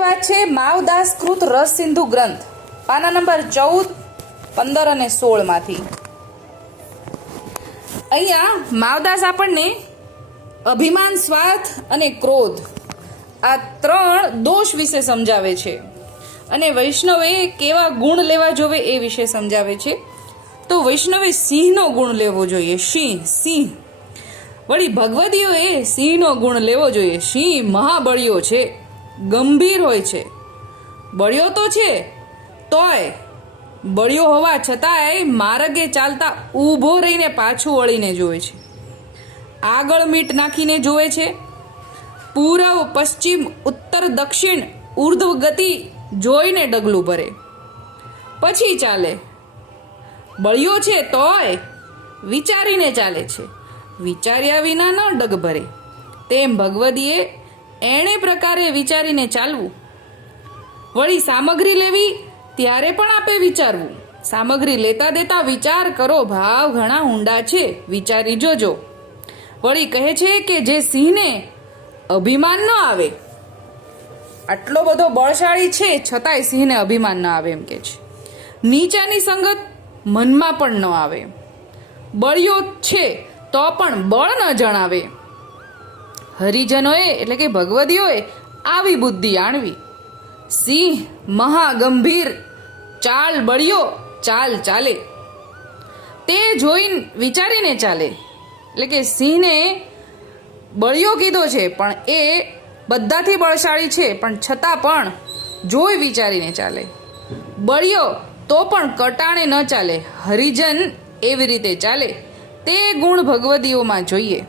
વાત છે માવદાસ કૃત રસ સિંધુ ગ્રંથ. પાના નંબર ચૌદ, પંદર અને સોળમાંથી. અહીંયા માવદાસ આપણને અભિમાન, સ્વાર્થ અને ક્રોધ આ ત્રણ દોષ વિશે સમજાવે છે. અને વૈષ્ણવે કેવા ગુણ લેવા જોવે એ વિશે સમજાવે છે. તો વૈષ્ણવે સિંહનો ગુણ લેવો જોઈએ. સિંહ સિંહ. વળી ભગવદીઓએ સિંહનો ગુણ લેવો જોઈએ. સિંહ મહાબળિયો છે. ગંભીર હોય છે. બળ્યો તો છે, તોય બળ્યો હોવા છતાંય માર્ગે ચાલતા ઊભો રહીને પાછું વળીને જોવે છે. આગળ મીટ નાખીને જોવે છે. પૂર્વ, પશ્ચિમ, ઉત્તર, દક્ષિણ, ઉર્ધ્વ ગતિ જોઈને ડગલું ભરે. પછી ચાલે. બળ્યો છે તોય વિચારીને ચાલે છે. વિચાર્યા વિના ન ડગ ભરે. તેમ ભગવદીએ એણે પ્રકારે વિચારીને ચાલવું. વળી સામગ્રી લેવી, ત્યારે પણ આપે વિચારવું. સામગ્રી લેતા દેતા વિચાર કરો, ભાવ ઘણા ઊંડા છે, વિચારી જોજો. વળી કહે છે કે જે સિંહને અભિમાન ન આવે, આટલો બધો બળશાળી છે, છતાંય સિંહને અભિમાન ન આવે એમ કે છે. નીચાની સંગત મનમાં પણ ન આવે. બળિયો છે, તો પણ બળ ન જણાવે. હરિજનોએ, એટલે કે ભગવદીઓએ આવી બુદ્ધિ આણવી. સિંહ મહાગંભીર, ચાલ બળ્યો, ચાલ ચાલે. તે જોઈને વિચારીને ચાલે. એટલે કે સિંહને બળિયો કીધો છે, પણ એ બધાથી બળશાળી છે, પણ છતાં પણ જોઈ વિચારીને ચાલે. બળિયો તો પણ કટાણે ન ચાલે, હરિજન એવી રીતે ચાલે. તે ગુણ ભગવદીઓમાં જોઈએ.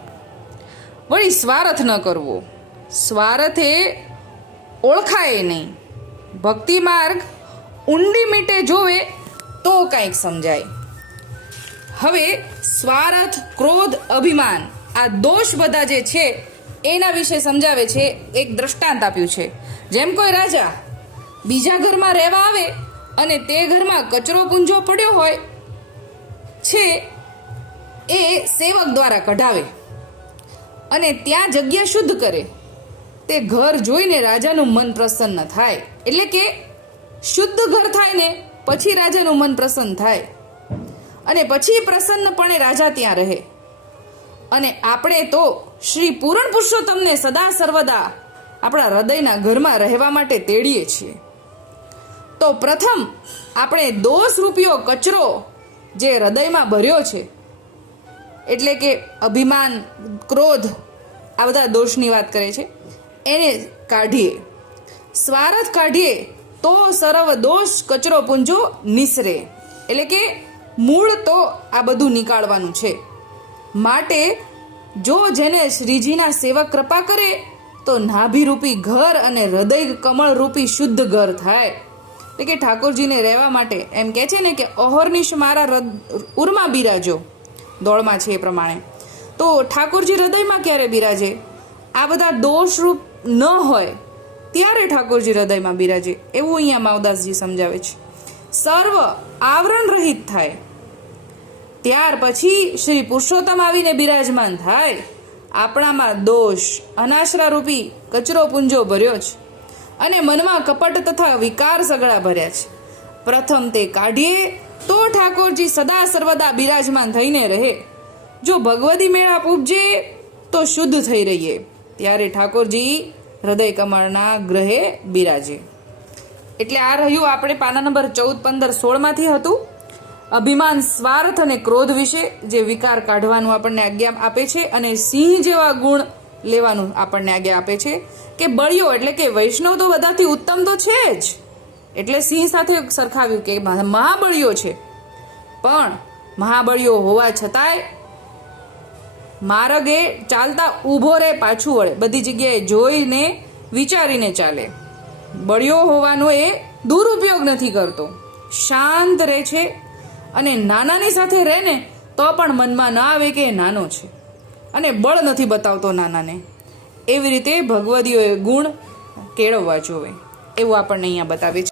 વળી સ્વાર્થ ન કરવો. સ્વાર્થ એ ઓળખાય નહીં. ભક્તિ માર્ગ ઊંડી મીટે જોવે તો કંઈક સમજાય. હવે સ્વાર્થ, ક્રોધ, અભિમાન આ દોષ બધા જે છે એના વિશે સમજાવે છે, એક દ્રષ્ટાંત આપ્યું છે. જેમ કોઈ રાજા બીજા ઘરમાં રહેવા આવે અને તે ઘરમાં કચરો પૂંજો પડ્યો હોય છે, એ સેવક દ્વારા કઢાવે. અને ત્યાં જગ્યા શુદ્ધ કરે. તે ઘર જોઈને રાજાનું મન પ્રસન્ન થાય. એટલે કે શુદ્ધ ઘર થાય ને પછી રાજાનું મન પ્રસન્ન થાય. અને પછી પ્રસન્નપણે રાજા ત્યાં રહે. અને આપણે તો શ્રી પૂરણ પુરુષોત્તમને સદા સર્વદા આપણા હૃદયના ઘરમાં રહેવા માટે તેડીએ છીએ. તો પ્રથમ આપણે દોષ રૂપિયો કચરો જે હૃદયમાં ભર્યો છે એટલે કે અભિમાન, ક્રોધ, આ બધા દોષની વાત કરે છે. એને કાઢીએ. સ્વાર્થ કાઢીએ તો સર્વ દોષ, કચરો, પુંજો નિસરે. એટલે કે મૂળ તો આ બધું નીકાળવાનું છે. માટે જો જેને શ્રીજીના સેવક કૃપા કરે, તો નાભિરૂપી ઘર અને હૃદય કમળ રૂપી શુદ્ધ ઘર થાય. એટલે કે ઠાકોરજીને રહેવા માટે એમ કહે છે ને કે, અહોર્નિશ મારા ઉરમાં બિરાજો. દોડમાં છે એ પ્રમાણે. તો ઠાકોરજી હૃદયમાં ક્યારે બિરાજે? આ બધા દોષરૂપ ન હોય, ત્યારે ઠાકોરજી હૃદયમાં બિરાજે. એવું અહીંયા માવદાસજી સમજાવે છે. સર્વ આવરણ રહિત થાય. ત્યાર પછી શ્રી પુરુષોત્તમ આવીને બિરાજમાન થાય. આપણામાં દોષ અનાશરા રૂપી કચરો પુંજો ભર્યો છે. અને મનમાં કપટ તથા વિકાર સગળા ભર્યા છે. પ્રથમ તે કાઢીએ તો ઠાકોરજી સદા સર્વદા બિરાજમાન થઈને રહે. જો ભગવદી મેળા ઉપજે તો શુદ્ધ થઈ રહીએ. ત્યારે ઠાકોરજી હૃદય કમળના ગ્રહે બિરાજે. એટલે આ રહ્યું આપણે પાના નંબર ચૌદ, પંદર, સોળમાંથી હતું. અભિમાન, સ્વાર્થ અને ક્રોધ વિશે જે વિકાર કાઢવાનું આપણને આજ્ઞા આપે છે અને સિંહ જેવા ગુણ લેવાનું આપણને આજ્ઞા આપે છે કે બળિયો એટલે કે વૈષ્ણવ તો બધાથી ઉત્તમ તો છે જ. એટલે સિંહ સાથે સરખાવ્યું કે મહાબળીઓ છે. પણ મહાબળિયો હોવા છતાંય માર્ગે ચાલતા ઊભો રહે પાછું વળે. બધી જગ્યાએ જોઈને વિચારીને ચાલે. બળ્યો હોવાનો એ દુરુપયોગ નથી કરતો. શાંત રહે છે અને નાનાની સાથે રહે ને તો પણ મનમાં ના આવે કે એ નાનો છે. અને બળ નથી બતાવતો નાનાને. એવી રીતે ભગવદીઓએ ગુણ કેળવવા જોવે. એવું આપણને અહીંયા બતાવે છે.